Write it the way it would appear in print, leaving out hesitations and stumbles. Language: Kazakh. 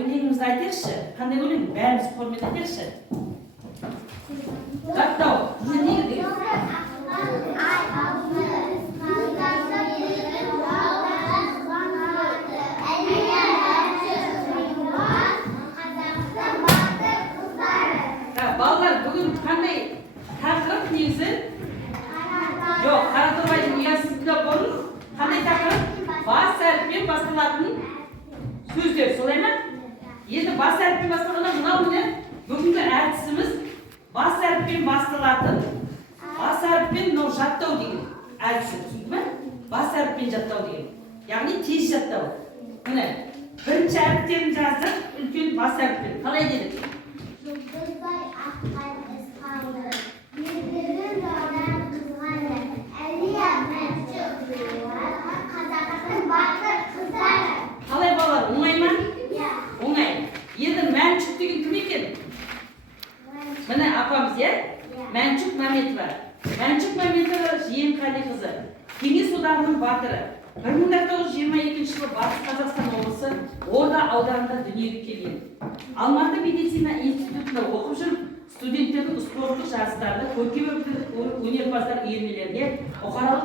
өлеңімізді айтайықшы. Қандай өлең? Бәріміз формет айтайықшы. Жаттау. Не деген? Балалар, бүгін қандай тақырып негізі? Жоқ, Қаратұрбайдың ұясында бұрын қандай тақырып? Бас әріппен басталатын сөздер, солай ма? Енді бас әріппен басталғанда мынау не? Бүгінгі әдісіміз бас әріппен басталатын, бас әріппен мынау жаттау деген әдісі, түсінді ме? Бас әріппен жаттау деген. Яғни тез жаттау. Міне, бірінші әріптерін жаздық, үлкен бас әріппен. Қалай дедік? Жұлдыздай аққан із қалды, ерлерін жаудан қызғанды, әлия мәнші ұлылар, қазақтың батыр қыздары. Қалай балалар, оңай ма? Иә. Оңай. Енді Мәншүк деген кім екен? Міне апамыз, иә? Мәншүк Мәметова. Мәншүк Мәметова Жиенқали қызы. Кеңес одағының батыры. 1922 жылы Батыс Қазақстан облысы Орда ауданында дүниеге келген. Алматы медицина институтында оқып жүріп, студенттердің спорттық жарыстарда көркем өнерпаздар үйірмелерге бұқаралық